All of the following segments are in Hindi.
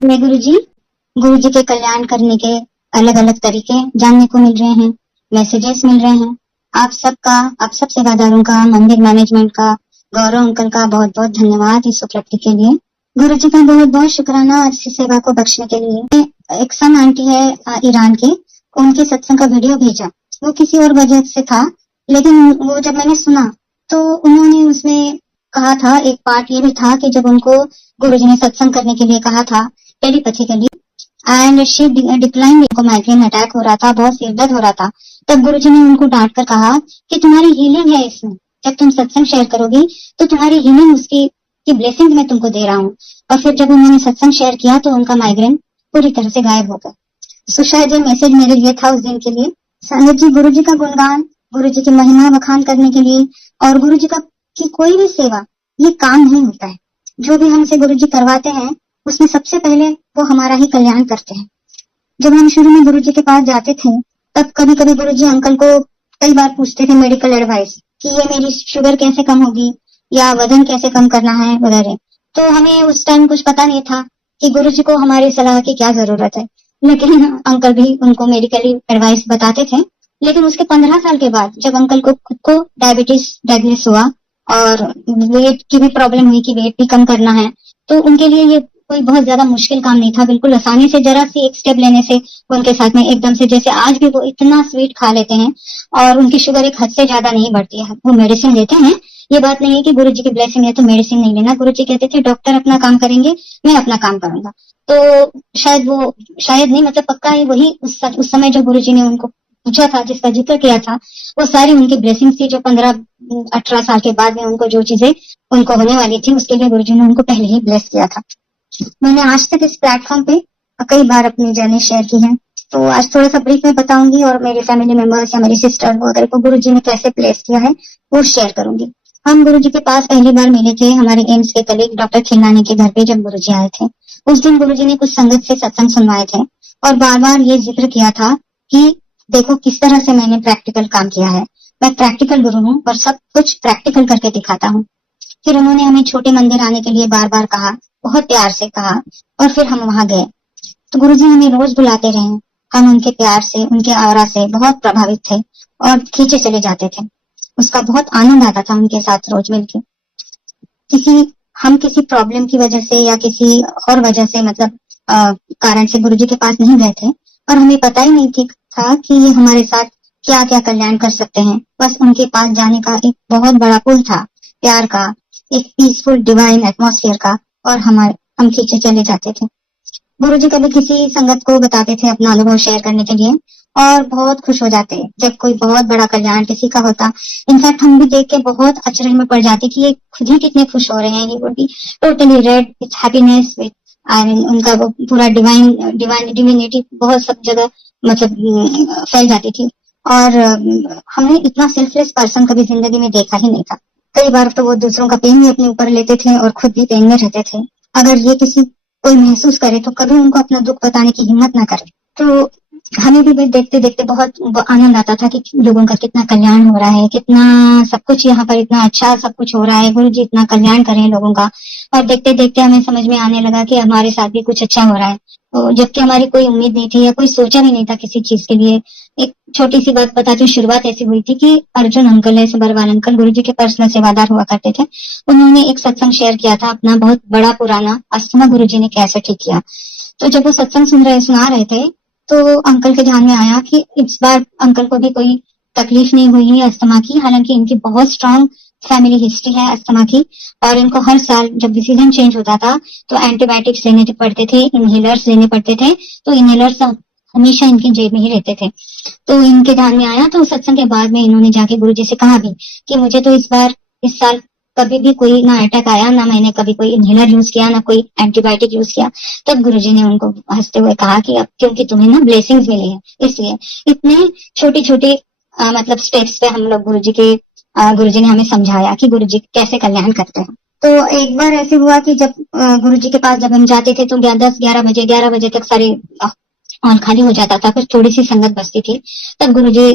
मैं गुरु जी के कल्याण करने के अलग अलग तरीके जानने को मिल रहे हैं, मैसेजेस मिल रहे हैं। आप सब सेवादारों का, मंदिर मैनेजमेंट का, गौरव अंकल का बहुत बहुत धन्यवाद इस उपलब्धि के लिए। गुरु जी का बहुत बहुत शुक्राना ऐसी सेवा को बख्शने के लिए। एक सन आंटी है ईरान के, उनके सत्संग का वीडियो भेजा। वो किसी और वजह से था, लेकिन वो जब मैंने सुना तो उन्होंने उसमें कहा था, एक पार्ट ये भी था कि जब उनको गुरुजी ने सत्संग करने के लिए कहा था टेलीपैथी के लिए, एंड शी डिक्लाइन, उनको माइग्रेन अटैक हो रहा था, बहुत सिर दर्द हो रहा था, तब गुरुजी ने उनको डांट कर कहा कि तुम्हारी हीलिंग है इसमें, जब तुम सत्संग शेयर करोगी तो तुम्हारी हीलिंग उसकी की ब्लेसिंग मैं तुमको दे रहा हूँ। और फिर जब उन्होंने सत्संग शेयर किया तो उनका माइग्रेन पूरी तरह से गायब हो गया। सो शायद ये मैसेज मेरे लिए था उस दिन के लिए। संगत जी, गुरु जी का गुणगान, गुरु जी की महिमा बखान करने के लिए, और गुरु जी का की कोई भी सेवा ये काम नहीं होता है। जो भी हमसे गुरु जी करवाते हैं उसमें सबसे पहले वो हमारा ही कल्याण करते हैं। जब हम शुरू में गुरु जी के पास जाते थे तब कभी कभी गुरु जी अंकल को कई बार पूछते थे मेडिकल एडवाइस कि ये मेरी शुगर कैसे कम होगी या वजन कैसे कम करना है वगैरह। तो हमें उस टाइम कुछ पता नहीं था कि गुरु जी को हमारी सलाह की क्या जरूरत है, लेकिन अंकल भी उनको मेडिकली एडवाइस बताते थे। लेकिन उसके 15 साल के बाद जब अंकल को खुद को डायबिटीज डायग्नोस हुआ और वेट की भी प्रॉब्लम हुई कि वेट भी कम करना है, तो उनके लिए ये कोई बहुत ज्यादा मुश्किल काम नहीं था। बिल्कुल आसानी से जरा सी एक स्टेप लेने से उनके साथ में एकदम से, जैसे आज भी वो इतना स्वीट खा लेते हैं और उनकी शुगर एक हद से ज्यादा नहीं बढ़ती है। वो मेडिसिन लेते हैं, ये बात नहीं है कि गुरु जी की ब्लेसिंग है तो मेडिसिन नहीं लेना। गुरु जी कहते थे डॉक्टर अपना काम करेंगे, मैं अपना काम करूंगा। तो शायद नहीं, मतलब पक्का ही वही उस समय जो गुरु जी ने उनको पूछा था, जिसका जिक्र किया था, वो सारी उनकी ब्लेसिंग थी जो 15-18 साल के बाद में उनको जो चीजें उनको होने वाली थी उसके लिए गुरु जी ने उनको पहले ही ब्लेस किया था। मैंने आज तक इस प्लेटफॉर्म पे कई बार अपनी जर्नी शेयर की है, तो आज थोड़ा सा ब्रीफ में बताऊंगी और मेरे फैमिली मेंबर्स या मेरी सिस्टर वगैरह को गुरु जी ने कैसे प्लेस किया है वो शेयर करूंगी। हम गुरु जी के पास पहली बार मिले थे हमारे एम्स के कलीग डॉक्टर खिन्नानी के घर पे जब गुरु जी आए थे। उस दिन गुरु जी ने कुछ संगत से सत्संग सुनवाए थे और बार बार ये जिक्र किया था कि देखो किस तरह से मैंने प्रैक्टिकल काम किया है, मैं प्रैक्टिकल गुरु हूँ और सब कुछ प्रैक्टिकल करके दिखाता हूँ। फिर उन्होंने हमें छोटे मंदिर आने के लिए बार बार कहा, बहुत प्यार से कहा, और फिर हम वहां गए। तो गुरुजी हमें रोज बुलाते रहे। हम उनके प्यार से, उनके ऑरा से बहुत प्रभावित थे और खींचे चले जाते थे। उसका बहुत आनंद आता था उनके साथ रोज मिलकर। किसी प्रॉब्लम की वजह से या किसी और वजह से, मतलब कारण से गुरुजी के पास नहीं गए थे और हमें पता ही नहीं था कि ये हमारे साथ क्या क्या कल्याण कर सकते हैं। बस उनके पास जाने का एक बहुत बड़ा पुल था, प्यार का, एक पीसफुल डिवाइन एटमॉस्फेयर का, और हम खींचे चले जाते थे। गुरुजी कभी किसी संगत को बताते थे अपना अनुभव शेयर करने के लिए और बहुत खुश हो जाते जब कोई बहुत बड़ा कल्याण किसी का होता। इनफैक्ट हम भी देख के बहुत अचरज में पड़ जाते कि ये खुद ही कितने खुश हो रहे हैं। ये would be totally red with happiness, with I mean उनका वो पूरा डिविनिटी बहुत सब जगह मतलब फैल जाती थी। और हमने इतना सेल्फलेस पर्सन कभी जिंदगी में देखा ही नहीं था। कई बार तो वो दूसरों का पेन भी अपने ऊपर लेते थे और खुद भी पेन में रहते थे। अगर ये कोई महसूस करे तो कभी उनको अपना दुख बताने की हिम्मत ना करे। तो हमें भी देखते देखते बहुत आनंद आता था कि लोगों का कितना कल्याण हो रहा है, कितना सब कुछ यहाँ पर इतना अच्छा सब कुछ हो रहा है, गुरु जी इतना कल्याण कर रहे हैं लोगों का। और देखते देखते हमें समझ में आने लगा कि हमारे साथ भी कुछ अच्छा हो रहा है, तो जबकि हमारी कोई उम्मीद नहीं थी या कोई सोचा भी नहीं था किसी चीज के लिए। एक छोटी सी बात बताती हूँ। शुरुआत ऐसी हुई थी कि अर्जुन अंकल है, सबरवाल अंकल, गुरु जी के पर्सनल सेवादार हुआ करते थे। उन्होंने एक सत्संग शेयर किया था अपना बहुत बड़ा पुराना, अस्थमा गुरु जी ने कैसे ठीक किया। तो जब वो सत्संग सुना रहे थे तो अंकल के ध्यान में आया कि इस बार अंकल को भी कोई तकलीफ नहीं हुई है अस्थमा की। हालांकि इनकी बहुत स्ट्रांग फैमिली हिस्ट्री है अस्थमा की, और इनको हर साल जब डिसीजन चेंज होता था तो एंटीबायोटिक्स लेने पड़ते थे, इनहेलर्स लेने पड़ते थे। तो इनहेलर्स हमेशा इनकी जेब में ही रहते थे। तो इनके ध्यान में आया तो सत्संग के बाद में इन्होंने जाके गुरुजी से कहा भी कि मुझे तो इस साल कभी भी कोई ना अटैक आया, ना मैंने कभी कोई इनहेलर यूज किया, ना कोई एंटीबायोटिक यूज किया। तब गुरुजी ने उनको हंसते हुए कहा कि अब क्योंकि तुम्हें ना ब्लेसिंग्स मिली है, इसलिए इतने छोटी छोटी मतलब स्टेप्स पे हम लोग गुरुजी ने हमें समझाया कि गुरुजी कैसे कल्याण करते हैं। तो एक बार ऐसे हुआ कि जब गुरुजी के पास जब हम जाते थे तो 10-11 बजे तक सारे और खाली हो जाता था, फिर थोड़ी सी संगत बचती थी, तब गुरुजी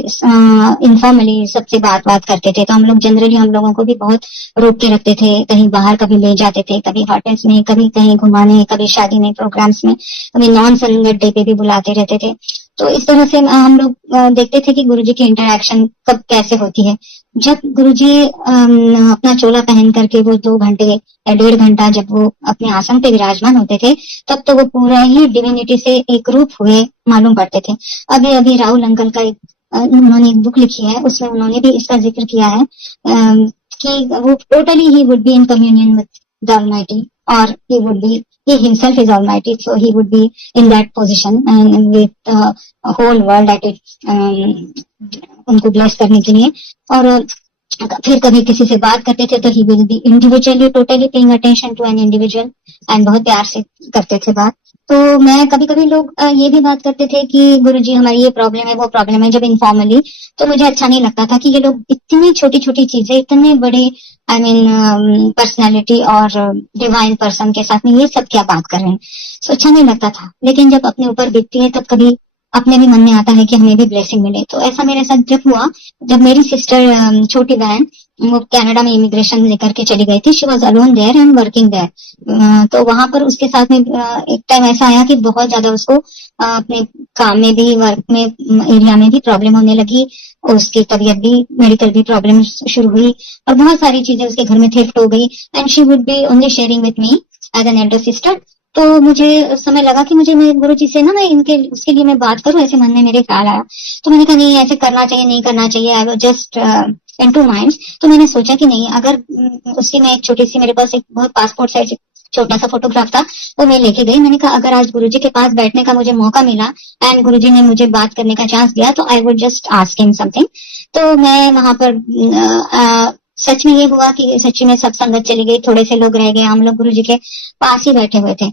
इनफॉर्मली सबसे बात करते थे। तो हम लोग जनरली हम लोगों को भी बहुत रोक के रखते थे, कहीं बाहर कभी ले जाते थे, कभी होटल्स में, कभी कहीं घुमाने, कभी शादी में, प्रोग्राम्स में, कभी नॉन संगत डे पे भी बुलाते रहते थे। तो इस तरह से हम लोग देखते थे कि गुरुजी की इंटरेक्शन कब कैसे होती है। जब गुरुजी अपना चोला पहन करके वो 2 घंटे या 1.5 घंटा जब वो अपने आसन पे विराजमान होते थे, तब तो वो पूरा ही डिविनिटी से एक रूप हुए मालूम पड़ते थे। अभी अभी राहुल अंकल का उन्होंने एक बुक लिखी है, उसमें उन्होंने भी इसका जिक्र किया है कि वो totally he would be in communion with the almighty, और he would be, he himself is almighty, so he would be in that position and with the whole world at it, उनको ब्लेस करने के लिए। और फिर कभी किसी से बात करते थे तो ही will be individually totally paying attention to an individual and बहुत प्यार से करते थे बात। तो मैं कभी कभी लोग ये भी बात करते थे कि गुरुजी हमारी ये प्रॉब्लम है, वो प्रॉब्लम है, जब इनफॉर्मली, तो मुझे अच्छा नहीं लगता था कि ये लोग इतनी छोटी छोटी चीजें इतने बड़े आई मीन पर्सनैलिटी और डिवाइन पर्सन के साथ में ये सब क्या बात कर रहे हैं, सो अच्छा नहीं लगता था। लेकिन जब अपने ऊपर बीतती है तब कभी अपने भी मन में आता है कि हमें भी ब्लेसिंग मिले। तो ऐसा मेरे साथ जब हुआ, जब मेरी सिस्टर छोटी बहन वो कनाडा में इमिग्रेशन लेकर के चली गई थी, she was alone there and working there, तो वहां पर उसके साथ में एक टाइम ऐसा आया कि बहुत ज्यादा उसको अपने काम में भी, वर्क में, एरिया में भी प्रॉब्लम होने लगी, उसकी तबीयत भी, मेडिकल भी प्रॉब्लम शुरू हुई, और बहुत सारी चीजें उसके घर में थेफ्ट हो गई, and she would be only sharing with me as an elder sister. तो मुझे उस समय लगा कि मुझे मेरे गुरु जी से ना मैं इनके उसके लिए मैं बात करूं, ऐसे मन में मेरे ख्याल आया। तो मैंने कहा नहीं, ऐसे करना चाहिए, नहीं करना चाहिए, I was just in two minds. तो मैंने सोचा कि नहीं, अगर उसकी मैं एक छोटी सी, मेरे पास एक बहुत पासपोर्ट साइज छोटा सा फोटोग्राफ था, वो मैं लेके गई। मैंने कहा अगर आज गुरुजी के पास बैठने का मुझे मौका मिला एंड गुरुजी ने मुझे बात करने का चांस दिया, तो I would just ask him something. तो मैं वहां पर सच में ये हुआ कि सच्ची में सब संगत चली गई, थोड़े से लोग रह गए, हम लोग गुरुजी के पास ही बैठे हुए थे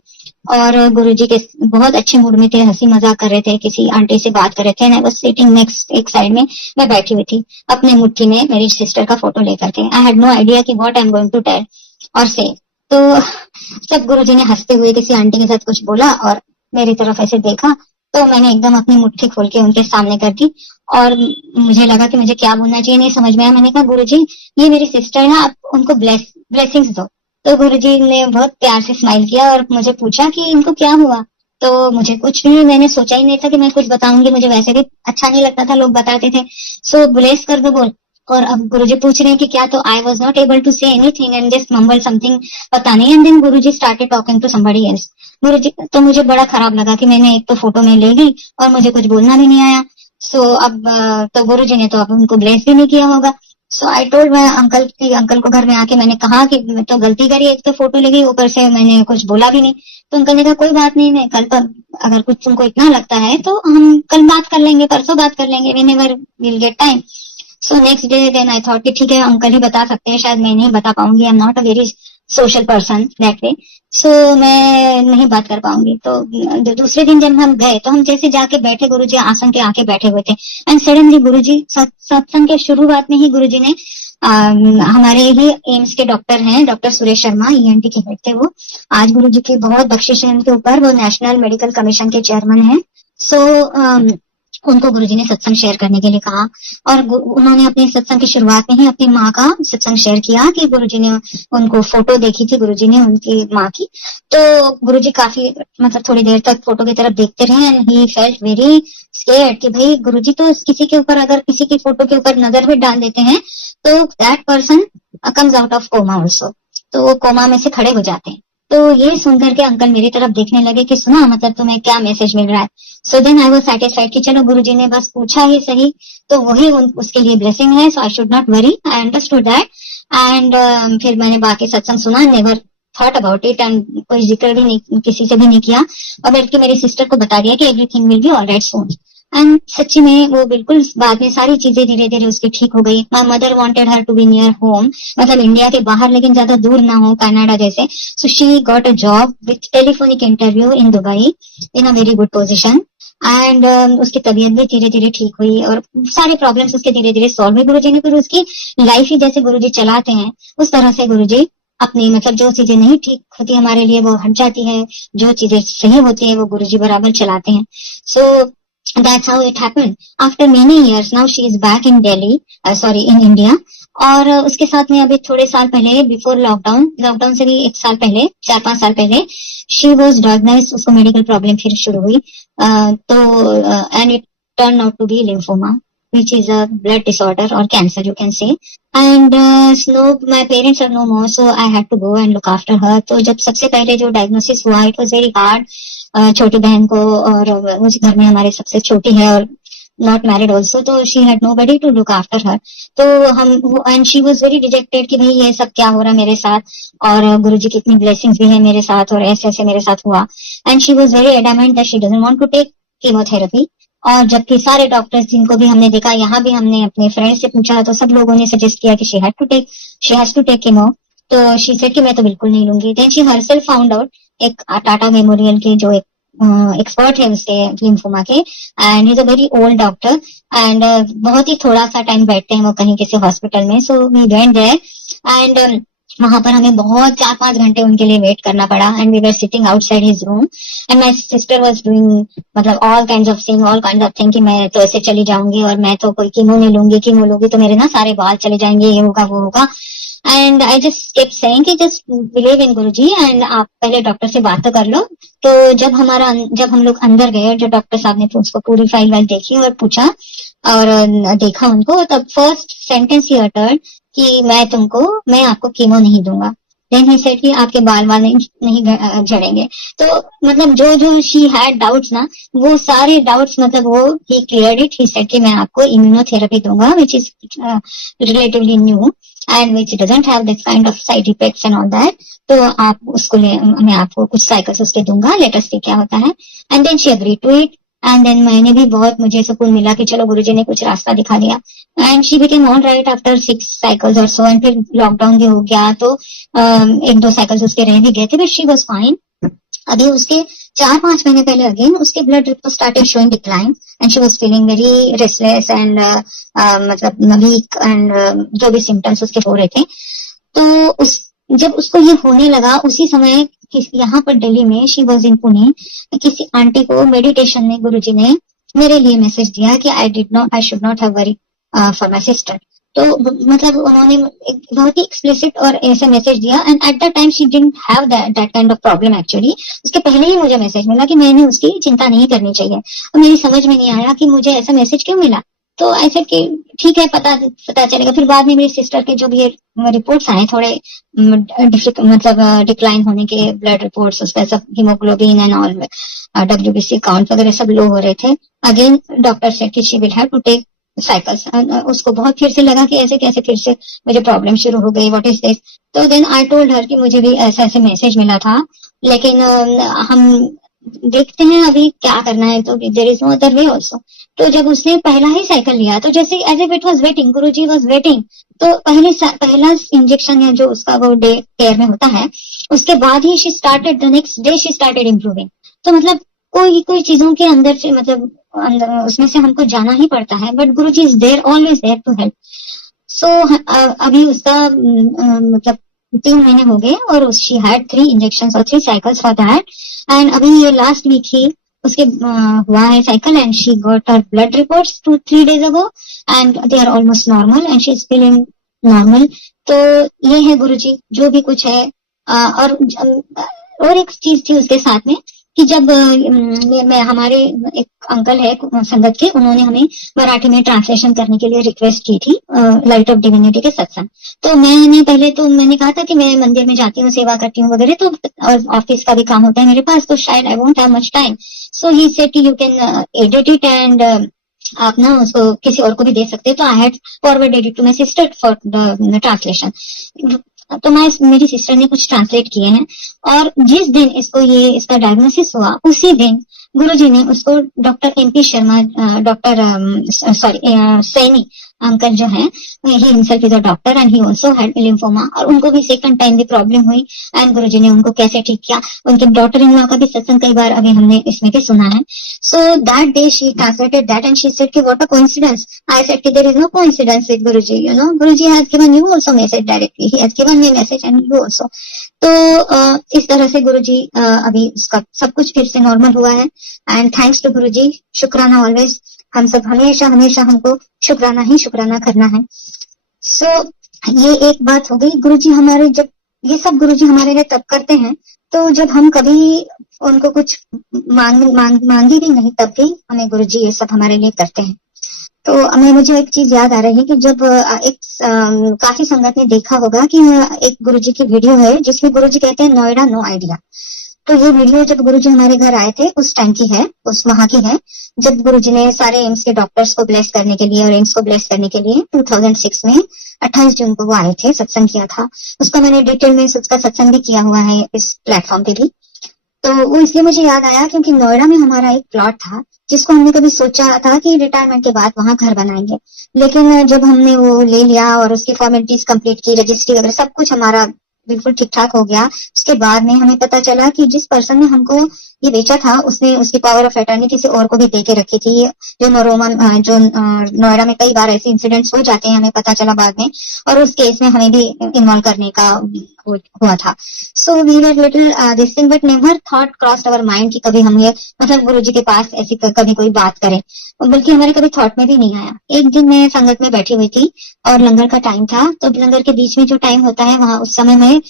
और गुरुजी के बहुत अच्छे मूड में थे, हंसी मजाक कर रहे थे, किसी आंटी से बात कर रहे थे, आई वाज सिटिंग नेक्स्ट एक साइड में, मैं बैठी हुई थी अपने मुट्ठी में मेरी सिस्टर का फोटो लेकर के। आई हैड नो आइडिया कि what I am going to tell और से। तो जब गुरुजी ने हंसते हुए किसी आंटी के साथ कुछ बोला और मेरी तरफ ऐसे देखा, तो मैंने एकदम अपनी मुट्ठी खोल के उनके सामने कर दी और मुझे लगा कि मुझे क्या बोलना चाहिए, नहीं समझ में आया। मैंने कहा गुरुजी ये मेरी सिस्टर है, आप उनको ब्लेसिंग्स दो। तो गुरुजी ने बहुत प्यार से स्माइल किया और मुझे पूछा कि इनको क्या हुआ। तो मुझे कुछ भी, मैंने सोचा ही नहीं था कि मैं कुछ बताऊंगी, मुझे वैसे भी अच्छा नहीं लगता था लोग बताते थे। सो ब्लेस कर दो बोल। और अब गुरुजी पूछ रहे हैं कि क्या, तो I was not able to say anything and just mumble something, पता नहीं, and then Guruji started talking to somebody else. Guruji, तो मुझे बड़ा खराब लगा कि मैंने एक तो फोटो में ले गई और मुझे कुछ बोलना भी नहीं आया। सो अब तो गुरुजी ने तो अब उनको ब्लेस भी नहीं किया होगा। सो आई टोल्ड मैं अंकल को घर में आके मैंने कहा कि मैं तो गलती करी, एक तो फोटो ले गई, ऊपर से मैंने कुछ बोला भी नहीं। तो अंकल ने कहा कोई बात नहीं, मैं कल पर अगर कुछ तुमको इतना लगता है तो हम कल बात कर लेंगे, परसों बात कर लेंगे, whenever will get time. So next day then I thought कि ठीक है अंकल ही बता सकते हैं, शायद मैं नहीं बता पाऊंगी, I am not a very social person that way, so मैं नहीं बात कर पाऊंगी। तो दूसरे दिन जब हम गए तो हम जैसे जाके बैठे, गुरुजी आसन के आके बैठे हुए थे एंड सडनली गुरुजी सत्संग के शुरुआत में ही गुरुजी ने हमारे ही एम्स के डॉक्टर हैं, डॉक्टर सुरेश शर्मा, ईएनटी के हेड थे वो, आज गुरुजी की बहुत बख्शिश है उनके ऊपर, वो नेशनल मेडिकल कमीशन के चेयरमैन हैं। सो उनको गुरुजी ने सत्संग शेयर करने के लिए कहा और उन्होंने अपने सत्संग की शुरुआत में ही अपनी माँ का सत्संग शेयर किया कि गुरुजी ने उनको फोटो देखी थी, गुरुजी ने उनकी माँ की। तो गुरुजी काफी मतलब थोड़ी देर तक फोटो की तरफ देखते रहे and he felt very scared कि भाई गुरुजी तो किसी के ऊपर, अगर किसी की फोटो के ऊपर नजर भी डाल देते हैं तो that person comes out of coma also, तो वो कोमा में से खड़े हो जाते हैं। तो ये सुनकर के अंकल मेरी तरफ देखने लगे कि सुना, मतलब तुम्हें क्या मैसेज मिल रहा है। So then I was satisfied कि चलो गुरुजी ने बस पूछा ही सही, तो वही उसके लिए ब्लेसिंग है, so I should not worry, I understood that. And फिर मैंने बाकी सत्संग सुना, never thought about it and कोई जिक्र भी नहीं, किसी से भी नहीं किया, और बल्कि मेरी सिस्टर को बता दिया कि everything will be alright soon. And सच्ची में वो बिल्कुल बाद में सारी चीजें धीरे धीरे उसकी ठीक हो गई। My mother wanted her to be near home, मतलब इंडिया के बाहर लेकिन ज्यादा दूर ना हो, कनाडा जैसे। So she got a job with telephonic interview in Dubai in a very good position and उसकी तबीयत भी धीरे धीरे ठीक हुई और सारे प्रॉब्लम्स उसके धीरे धीरे सॉल्व हुए। गुरुजी ने फिर उसकी लाइफ ही जैसे गुरुजी चलाते हैं उस तरह से गुरुजी अपनी मतलब जो चीजें नहीं ठीक होती हमारे लिए वो हट जाती है, जो चीजें सही होती है वो गुरुजी बराबर चलाते हैं. So that's how it happened. After many years now she is back in Delhi, sorry in India. और उसके साथ में अभी थोड़े साल पहले, बिफोर लॉकडाउन, लॉकडाउन से भी एक साल पहले, 4-5 साल पहले, शी वॉज डायग्नोज, उसको मेडिकल प्रॉब्लम फिर शुरू हुई. तो and it turn out to be lymphoma, which is a blood disorder or cancer, you can say. And no, my parents are no more, so I had to go and look after her. तो जब सबसे पहले जो डायग्नोसिस हुआ, it was very hard. छोटी बहन को, और उस घर में हमारे सबसे छोटी है और नॉट मैरिड ऑल्सो, तो she had nobody to look after her. तो हम, and she was very dejected कि भाई ये सब क्या हो रहा है मेरे साथ, और गुरुजी की इतनी ब्लेसिंग्स भी है मेरे साथ, और ऐसे ऐसे मेरे साथ हुआ. And she was very adamant that she doesn't want to take chemotherapy. और जबकि सारे डॉक्टर्स जिनको भी हमने देखा, यहाँ भी हमने अपने फ्रेंड से पूछा, तो सब लोगों ने सजेस्ट किया कि she has to take chemo. तो शी सेड कि मैं तो बिल्कुल नहीं लूंगी. Then she herself found out, एक टाटा मेमोरियल के जो एक एक्सपर्ट है उसके लिम्फोमा के, and is a very old doctor, and बहुत ही थोड़ा सा टाइम बैठते हैं वो कहीं किसी हॉस्पिटल में. So we went there, and वहां पर हमें बहुत 4-5 घंटे उनके लिए वेट करना पड़ा. And we were sitting outside his room, and my sister was doing मतलब all kinds of thing, all kinds of thing कि मैं तो ऐसे चली जाऊंगी, और मैं तो कोई कीमो नहीं लूंगी, कीमो लूंगी तो मेरे ना सारे बाल चले जाएंगे, ये होगा वो होगा. And I just kept saying कि just believe in Guruji, and आप पहले डॉक्टर से बात तो कर लो. तो जब हम लोग अंदर गए, जो डॉक्टर साहब ने उसको पूरी फाइल वाइल देखी और पूछा और देखा उनको, तब फर्स्ट सेंटेंस ही अटर्ड कि मैं आपको कीमो नहीं दूंगा. देन ही सेड कि आपके बाल नहीं झड़ेंगे. तो मतलब जो शी हैड डाउट्स ना, वो सारे डाउट्स मतलब वो ही क्लियर्ड इट. ही सेड कि मैं आपको इम्यूनोथेरेपी दूंगा, which is relatively new and which doesn't have this kind of side effects and all that. तो आप उसको मैं आपको कुछ साइकिल्स उसके दूंगा, लेट अस सी क्या होता है. And then she agree to it. And then मैंने भी बहुत, मुझे सुकून मिला कि चलो गुरुजी ने कुछ रास्ता दिखा दिया. And she became all right after 6 cycles और सो. एंड फिर लॉकडाउन भी हो गया, तो 1-2 साइकिल्स उसके रह भी गए थे, बट शी वाज फाइन. अभी उसके 4-5 महीने पहले अगेन उसके blood report started showing decline, and she was feeling very restless and मतलब वीक, एंड जो भी सिम्टम्स उसके हो रहे थे. तो जब उसको ये होने लगा, उसी समय यहाँ पर दिल्ली में, शी वॉज इन पुणे, किसी आंटी को मेडिटेशन में गुरुजी ने मेरे लिए मैसेज दिया कि आई should not have worry for my sister. तो मतलब उन्होंने एक बहुत ही एक्सप्लिसिट और ऐसे मैसेज दिया. And at the time she didn't have that kind of problem actually. उसके पहले ही मुझे मैसेज मिला कि मैंने उसकी चिंता नहीं करनी चाहिए, और मेरी समझ में नहीं आया कि मुझे ऐसा मैसेज क्यों मिला. तो ऐसे कि ठीक है, पता चलेगा. फिर बाद में मेरी सिस्टर के जो भी रिपोर्ट्स आए, थोड़े मतलब डिक्लाइन होने के ब्लड रिपोर्ट्स, उसका सब haemoglobin and all, WBC count वगैरह सब लो हो रहे थे. अगेन डॉक्टर सेड कि she will have to take cycles. उसको बहुत फिर से लगा कि ऐसे कैसे फिर से मुझे प्रॉब्लम शुरू हो गई, व्हाट इज दिस. तो देन आई टोल्ड हर कि मुझे भी ऐसा ऐसे मैसेज मिला था, लेकिन हम देखते हैं अभी क्या करना है, तो there is no other way also. तो जब उसने पहला ही साइकिल लिया, तो जैसे as if it was waiting, Guruji was waiting. तो पहला इंजेक्शन है जो उसका वो डे केयर में होता है, उसके बाद ही she started, the next day she started improving. तो मतलब कोई चीजों के अंदर से मतलब अंदर उसमें से हमको जाना ही पड़ता है, but Guruji is there, always there to help. So अभी उसका मतलब 3 महीने हो गए, और शी हैड 3 इंजेक्शन और 3 साइकिल्स फॉर दैट. एंड अभी ये लास्ट वीक ही उसके हुआ है cycle, and she got her blood reports 2-3 days ago, and they are almost normal, and she is feeling normal. तो ये है गुरुजी, जो भी कुछ है. और एक चीज थी उसके साथ में कि जब मैं हमारे एक अंकल है संगत के, उन्होंने हमें मराठी में ट्रांसलेशन करने के लिए रिक्वेस्ट की थी लाइट ऑफ डिविनिटी के सत्संग. तो मैंने कहा था कि मैं मंदिर में जाती हूँ, सेवा करती हूँ वगैरह, तो और ऑफिस का भी काम होता है मेरे पास, तो शायद I won't have much time. So he said कि you can edit it, and आप ना उसको किसी और को भी दे सकते हैं. तो I had forwarded it to my sister for the translation. तो मेरी सिस्टर ने कुछ ट्रांसलेट किए हैं, और जिस दिन इसका डायग्नोसिस हुआ, उसी दिन गुरुजी ने उसको doctor MP Sharma, doctor Saini, uncle जो है, he himself is a doctor and he also had lymphoma, और उनको भी सेकंड टाइम भी प्रॉब्लम हुई एंड गुरुजी ने उनको कैसे ठीक किया। उनके डॉटर इन लॉ का भी सत्संग कई बार अभी हमने इसमें भी सुना है। So that day she translated that and she said कि what a coincidence. I said कि there is no coincidence with Guruji, you know, Guruji has given you also message directly, he has given me message and you also. तो इस तरह से गुरुजी अभी उसका सब कुछ फिर से नॉर्मल हुआ है एंड थैंक्स टू गुरुजी, शुक्राना ऑलवेज। हम सब हमेशा हमेशा हमको शुक्राना ही शुक्राना करना है। सो ये एक बात हो गई। गुरुजी हमारे जब ये सब गुरुजी हमारे लिए तब करते हैं, तो जब हम कभी उनको कुछ मांगी भी नहीं, तब भी हमें गुरुजी ये सब हमारे लिए करते हैं। तो हमें मुझे एक चीज याद आ रही है कि जब काफी संगत ने देखा होगा कि एक गुरुजी की वीडियो है जिसमें गुरुजी कहते हैं नोएडा नो आइडिया। तो ये वीडियो जब गुरुजी हमारे घर आए थे उस टाइम की है, उस वहां की है, जब गुरुजी ने सारे एम्स के डॉक्टर्स को ब्लेस करने के लिए और एम्स को ब्लेस करने के लिए 2006 में 28 जून को वो आए थे, सत्संग किया था। उसका मैंने डिटेल में उसका सत्संग भी किया हुआ है इस प्लेटफॉर्म पे भी। तो वो इसलिए मुझे याद आया क्योंकि नोएडा में हमारा एक प्लॉट था जिसको हमने कभी सोचा था कि रिटायरमेंट के बाद वहां घर बनाएंगे, लेकिन जब हमने वो ले लिया और उसकी फॉर्मेलिटीज कंप्लीट की, रजिस्ट्री वगैरह सब कुछ हमारा बिल्कुल ठीक ठाक हो गया, उसके बाद में हमें पता चला कि जिस पर्सन ने हमको ये बेचा था उसने उसकी पावर ऑफ अटर्नी किसी और को भी दे के रखी थी। जो नोएडा में कई बार ऐसे इंसिडेंट्स हो जाते हैं, हमें पता चला बाद में, और उस केस में हमें भी इन्वॉल्व करने का हुआ था। So we were little this thing but never thought crossed our mind कि कभी हम ये मतलब गुरुजी के पास ऐसी कभी कोई बात करें, बल्कि हमारे कभी थॉट में भी नहीं आया। एक दिन मैं संगत में बैठी हुई थी और लंगर का टाइम था, तो लंगर के बीच में जो टाइम होता है वहां उस समय मैं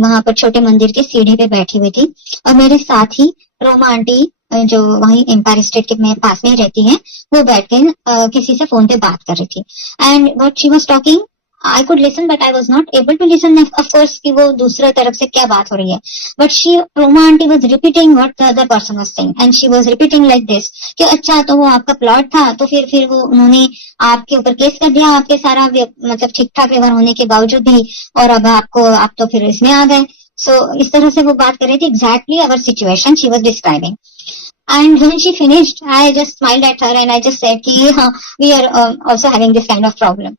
वहां पर छोटे मंदिर के सीढ़ी पे बैठी हुई थी और मेरे साथ ही रोमा आंटी जो वहीं एम्पायर स्टेट के में पास में ही रहती हैं, वो बैठ के किसी से फोन पे बात कर रही थी and what she was talking I could listen but I was not able to listen of course कि वो दूसरे तरफ से क्या बात हो रही है, but she Roma aunty was repeating what the other person was saying and she was repeating like this कि अच्छा तो वो आपका प्लॉट था, तो फिर वो उन्होंने आपके ऊपर केस कर दिया, आपके सारा मतलब ठीक ठाक व्यवहार होने के बावजूद भी, और अब आप तो फिर इसमें आ गए। सो इस तरह से वो बात कर रही थी, exactly our situation she was describing. And when she finished, I just smiled at her and I just said कि we are also having this kind of problem.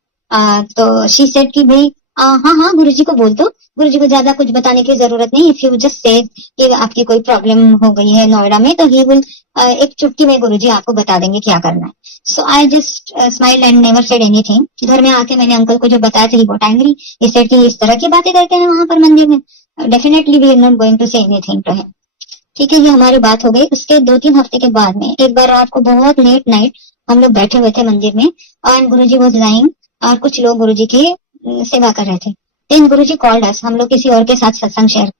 तो she said कि भाई हाँ गुरुजी को बोल दो, गुरुजी को ज्यादा कुछ बताने की जरूरत नहीं, इफ यू जस्ट से कि आपकी कोई प्रॉब्लम हो गई है नोएडा में तो ही विल एक चुटकी में गुरुजी आपको बता देंगे क्या करना है। So I just smile and never said anything. घर में आके मैंने अंकल को जो बताया था, he got angry, he said कि इस तरह की बातें करते हैं वहां पर मंदिर में, definitely we are not going to say anything to him. ठीक है, ये हमारी बात हो गई। उसके 2-3 हफ्ते के बाद में एक बार रात को बहुत लेट नाइट हम लोग बैठे हुए थे मंदिर में और गुरुजी वाज लाइंग और कुछ लोग गुरुजी की सेवा कर रहे थे। देन गुरुजी कॉल्ड अस, हम लोग किसी और के साथ सत्संग शेयर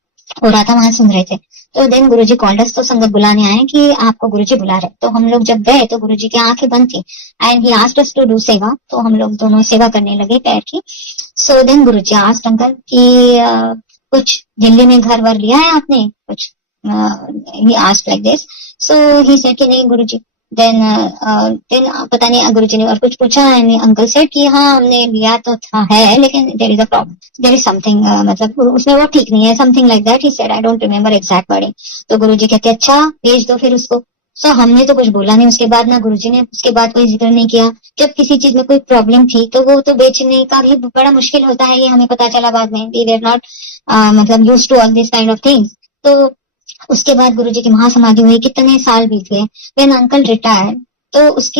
हो रहा था, वहां सुन रहे थे। तो देन गुरुजी कॉल्ड अस, तो संगत बुलाने आए कि आपको गुरुजी बुला रहे। तो हम लोग जब गए तो गुरुजी की आंखें बंद थी and he asked us to do सेवा, तो हम लोग दोनों सेवा करने लगे पैर की। सो देन गुरुजी आस्क्ड अंकल कि कुछ दिल्ली में घर वर लिया है आपने कुछ? he asked like this. So he said कि नहीं गुरुजी। then पता नहीं गुरुजी ने और कुछ पूछा एंड अंकल सेड कि हाँ हमने लिया तो था है, लेकिन there is a problem, there is something, मतलब उसमें वो ठीक नहीं है, something like that he said, I don't remember exact wording. तो गुरुजी कहते अच्छा भेज दो फिर उसको। सो हमने तो कुछ बोला नहीं उसके बाद, ना गुरुजी ने उसके बाद कोई जिक्र नहीं किया। जब किसी चीज में कोई प्रॉब्लम थी तो वो तो बेचने का भी बड़ा मुश्किल होता है, ये हमें पता चला बाद में। वी वर नॉट मतलब used to all this kind of things. तो उसके बाद गुरुजी की महासमाधि हुई, कितने साल बीत गए। व्हेन अंकल रिटायर्ड, तो उस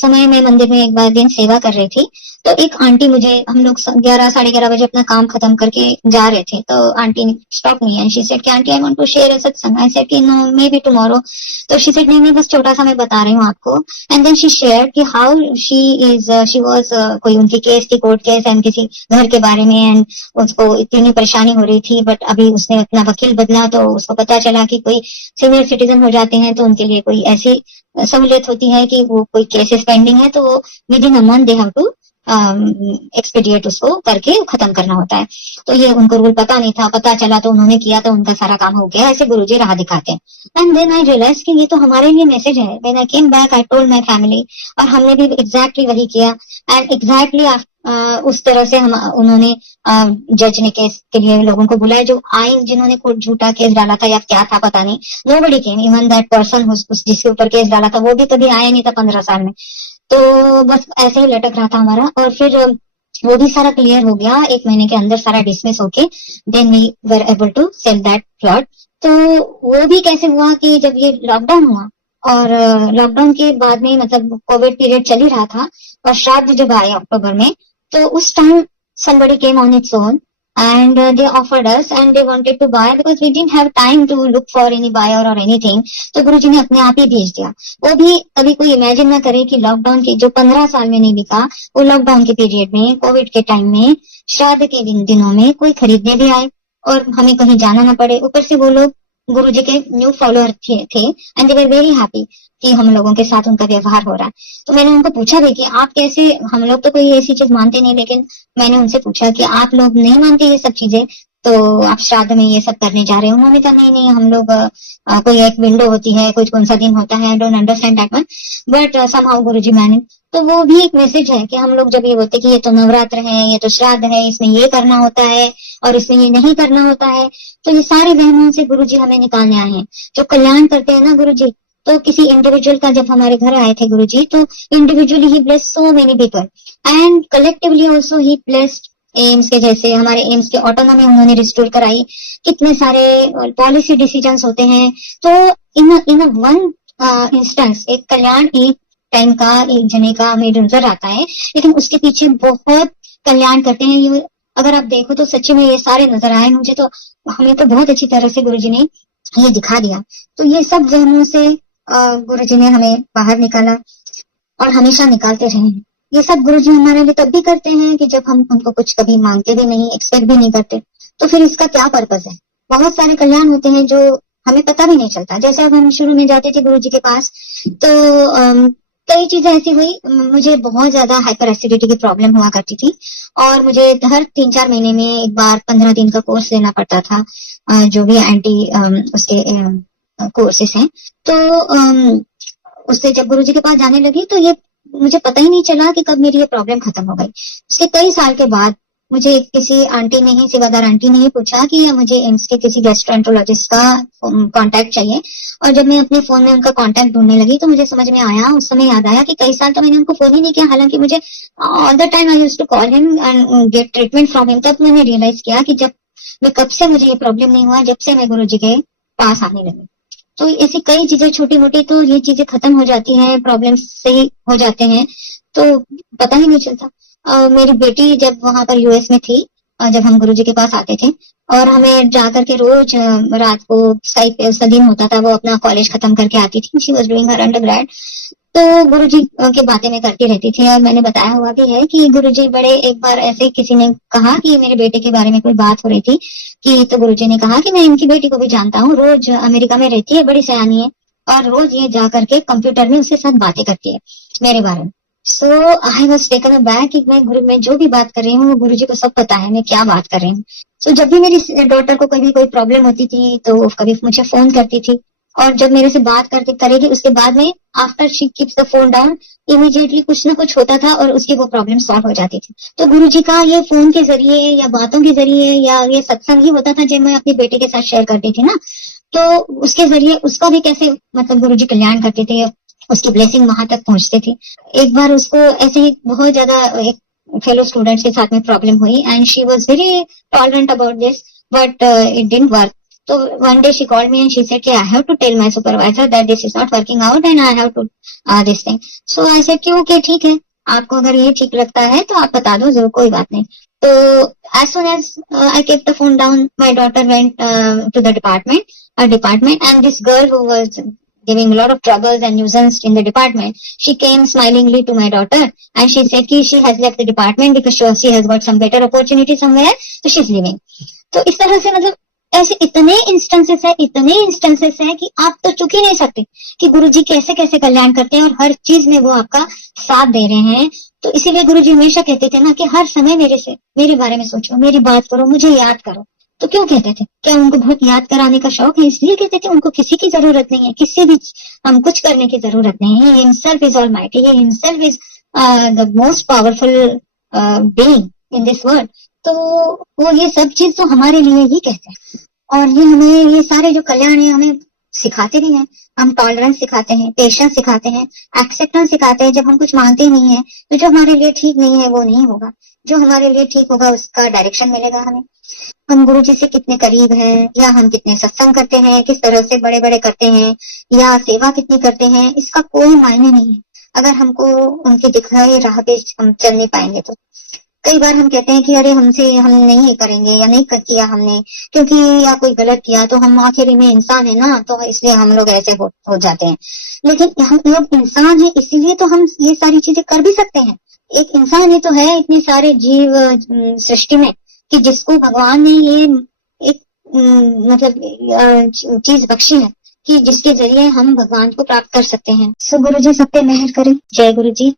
समय मैं मंदिर में एक बार दिन सेवा कर रही थी, तो एक आंटी मुझे, हम लोग 11-11:30 बजे अपना काम खत्म करके जा रहे थे, तो aunty stop me and she said कि aunty I want to share a satsang. I said कि नो मे बी टुमारो। तो शी सेड नहीं बस छोटा सा मैं बता रही हूँ आपको। एंड देन शी शेयर कि हाउ शी वाज कोई उनकी केस थी, कोर्ट केस एंड किसी घर के बारे में, एंड उसको इतनी परेशानी हो रही थी, बट अभी उसने अपना वकील बदला तो उसको पता चला कि कोई सीनियर सिटीजन हो जाते हैं तो उनके लिए कोई ऐसी सहूलियत होती है कि वो कोई केसेस पेंडिंग है तो within a month they have to expedite उसको करके खत्म करना होता है। तो ये उनको रूल पता नहीं था, पता चला तो उन्होंने किया तो उनका सारा काम हो गया। ऐसे गुरुजी राह दिखाते हैं। एंड देन आई रियलाइज कि ये तो हमारे लिए मैसेज है। When I came back I told my family, और हमने भी एग्जैक्टली वही किया। एंड एग्जैक्टली उस तरह से हम उन्होंने जज ने केस के लिए लोगों को बुलाया, जो आए जिन्होंने कोई झूठा केस डाला था या क्या था पता नहीं। Nobody came, even that person जिसके ऊपर केस डाला था वो भी कभी आया नहीं था 15 साल में। तो बस ऐसे ही लटक रहा था हमारा, और फिर वो भी सारा क्लियर हो गया 1 महीने के अंदर, सारा डिसमिस होके then we were able to sell that plot. तो वो भी कैसे हुआ कि जब ये लॉकडाउन हुआ, और लॉकडाउन के बाद में मतलब कोविड पीरियड चल ही रहा था, और श्राद्ध जब आए अक्टूबर में, तो उस time somebody came on its own and they offered us and they wanted to buy because we didn't have time to look for any buyer or anything। तो गुरुजी ने अपने आप ही भेज दिया। वो भी कभी कोई इमेजिन ना करे कि लॉकडाउन के जो 15 साल में नहीं बिका, वो लॉकडाउन के पीरियड में, कोविड के टाइम में, श्राद्ध के दिनों में कोई खरीदने भी आए और हमें कहीं जाना ना पड़े। ऊपर से वो लोग गुरुजी के न्यू फॉलोअर थे and they were very happy कि हम लोगों के साथ उनका व्यवहार हो रहा है। तो मैंने उनको पूछा भी कि आप कैसे, हम लोग तो कोई ऐसी चीज मानते नहीं, लेकिन मैंने उनसे पूछा कि आप लोग नहीं मानते ये सब चीजें, तो आप श्राद्ध में ये सब करने जा रहे हो? उन्होंने कहा नहीं नहीं, हम लोग कोई एक विंडो होती है, कुछ कौन सा दिन होता है, I don't understand that one, but somehow Guruji मैंने। तो वो भी एक मैसेज है कि हम लोग जब ये बोलते कि ये तो नवरात्र है, ये तो श्राद्ध है, इसमें ये करना होता है और इसमें ये नहीं करना होता है, तो ये सारे वहमों से गुरुजी हमें निकालने आए हैं। जो कल्याण करते हैं ना गुरुजी, तो किसी इंडिविजुअल का जब हमारे घर आए थे गुरुजी, तो individually he blessed so many people and collectively also he blessed AIIMS के, जैसे हमारे एम्स की ऑटोनॉमी उन्होंने रिस्टोर कराई। कितने सारे पॉलिसी डिसीजंस होते हैं। तो इन वन इंस्टेंस एक कल्याण एक टाइम का, एक जने का हमें नजर आता है, लेकिन उसके पीछे बहुत कल्याण करते हैं। ये अगर आप देखो तो सच्ची में ये सारे नजर आए मुझे, तो हमें तो बहुत अच्छी तरह से गुरुजी ने ये दिखा दिया। तो ये सब वहमों से गुरुजी ने हमें बाहर निकाला और हमेशा निकालते रहे। ये सब गुरुजी हमारे लिए तब भी करते हैं कि जब हम उनको कुछ कभी मांगते भी नहीं, एक्सपेक्ट भी नहीं करते। तो फिर इसका क्या पर्पस है? बहुत सारे कल्याण होते हैं जो हमें पता भी नहीं चलता। जैसे अब हम शुरू में जाते थे गुरुजी के पास, तो कई चीजें ऐसी हुई, मुझे बहुत ज्यादा हाइपर एसिडिटी की प्रॉब्लम हुआ करती थी और मुझे हर 3-4 महीने में एक बार 15 दिन का कोर्स लेना पड़ता था, जो भी एंटी उसके कोर्सेस हैं। तो उससे जब गुरुजी के पास जाने लगी तो ये मुझे पता ही नहीं चला कि कब मेरी ये प्रॉब्लम खत्म हो गई। उसके कई साल के बाद मुझे किसी आंटी ने ही, सेवादार आंटी ने ही पूछा कि मुझे एम्स के किसी गैस्ट्रोएंटरोलॉजिस्ट का कांटेक्ट चाहिए, और जब मैं अपने फोन में उनका कांटेक्ट ढूंढने लगी तो मुझे समझ में आया, उस समय याद आया कि कई साल तो मैंने उनको फोन ही नहीं किया, हालांकि मुझे all the time I used to call him and get treatment from him. तब मैंने रियलाइज किया कि जब मैं, कब से मुझे ये प्रॉब्लम नहीं हुआ, जब से मैं गुरुजी के पास आने लगी। तो ऐसी कई चीजें छोटी मोटी, तो ये चीजें खत्म हो जाती हैं, प्रॉब्लम्स सही हो जाते हैं, तो पता ही नहीं चलता। मेरी बेटी जब वहां पर यूएस में थी, जब हम गुरुजी के पास आते थे और हमें जाकर के रोज रात को स्काइप पे उसका दिन होता था, वो अपना कॉलेज खत्म करके आती थी, she was doing her undergrad, तो गुरुजी की बातें मैं करती रहती थी। और मैंने बताया हुआ भी है कि गुरुजी बड़े, एक बार ऐसे किसी ने कहा कि मेरे बेटे के बारे में कोई बात हो रही थी कि, तो गुरुजी ने कहा कि मैं इनकी बेटी को भी जानता हूँ, रोज अमेरिका में रहती है, बड़ी सयानी है और रोज ये जा करके कंप्यूटर में उसके साथ बातें करती है मेरे बारे में। सो आई वाज टेकन अबैक कि मैं जो भी बात कर रही हूँ वो गुरुजी को सब पता है मैं क्या बात कर रही हूँ। सो जब भी मेरी डॉटर को कभी कोई प्रॉब्लम होती थी तो कभी मुझे फोन करती थी, और जब मेरे से बात करते करेगी उसके बाद में, after she keeps the phone down, immediately कुछ ना कुछ होता था और उसकी वो प्रॉब्लम सॉल्व हो जाती थी। तो गुरुजी का ये फोन के जरिए या बातों के जरिए या ये सत्संग ही होता था जब मैं अपने बेटे के साथ शेयर करती थी ना, तो उसके जरिए उसका भी कैसे मतलब गुरुजी कल्याण करते थे, उसकी ब्लेसिंग वहां तक पहुंचते थे। एक बार उसको ऐसे ही बहुत ज्यादा एक फेलो स्टूडेंट्स के साथ में प्रॉब्लम हुई and she was very tolerant about this, but it didn't work. So one day she called me and she said, I have to tell my supervisor that this is not working out and I have to this thing. So I said, okay, ठीक है, आपको अगर ये ठीक लगता है तो आप बता दो, जरूर, कोई बात नहीं। तो as soon as I kept the phone down, my daughter went to the department, and this girl who was giving a lot of troubles and nuisance in the department, she came smilingly to my daughter and she said कि she has left the department because she has got some better opportunity somewhere, so she's leaving. तो इस तरह से मतलब ऐसे इतने इंस्टेंसेस है कि आप तो चुक ही नहीं सकते कि गुरुजी कैसे कैसे कल्याण करते हैं और हर चीज में वो आपका साथ दे रहे हैं। तो इसीलिए गुरुजी हमेशा कहते थे ना कि हर समय मेरे बारे में सोचो, मेरी बात करो, मुझे याद करो। तो क्यों कहते थे? क्या उनको बहुत याद कराने का शौक है? इसलिए कहते थे। उनको किसी की जरूरत नहीं है, किसी भी हम कुछ करने की जरूरत नहीं है। Himself is almighty, himself is the most powerful being in this world. तो वो ये सब चीज तो हमारे लिए ही कहते हैं, और ये हमें ये सारे जो कल्याण है हमें सिखाते भी हैं। हम टॉलरेंस सिखाते हैं, पेशेंस सिखाते हैं, एक्सेप्टेंस सिखाते हैं। जब हम कुछ मानते नहीं है तो जो हमारे लिए ठीक नहीं है वो नहीं होगा, जो हमारे लिए ठीक होगा उसका डायरेक्शन मिलेगा हमें। हम गुरु जी से कितने करीब हैं, या हम कितने सत्संग करते हैं, किस तरह से बड़े बड़े करते हैं, या सेवा कितनी करते हैं, इसका कोई मायने नहीं है अगर हमको उनके दिखाए राह पे हम चल नहीं पाएंगे तो। कई बार हम कहते हैं कि अरे हमसे हम नहीं करेंगे या नहीं किया हमने, क्योंकि या कोई गलत किया तो हम आखिर में इंसान है ना, तो इसलिए हम लोग ऐसे हो जाते हैं। लेकिन हम लोग इंसान है इसीलिए तो हम ये सारी चीजें कर भी सकते हैं। एक इंसान ही तो है इतने सारे जीव सृष्टि में कि जिसको भगवान ने ये एक मतलब चीज बख्शी है कि जिसके जरिए हम भगवान को प्राप्त कर सकते हैं। सो गुरु जी सब पे मेहर करें। जय गुरु जी।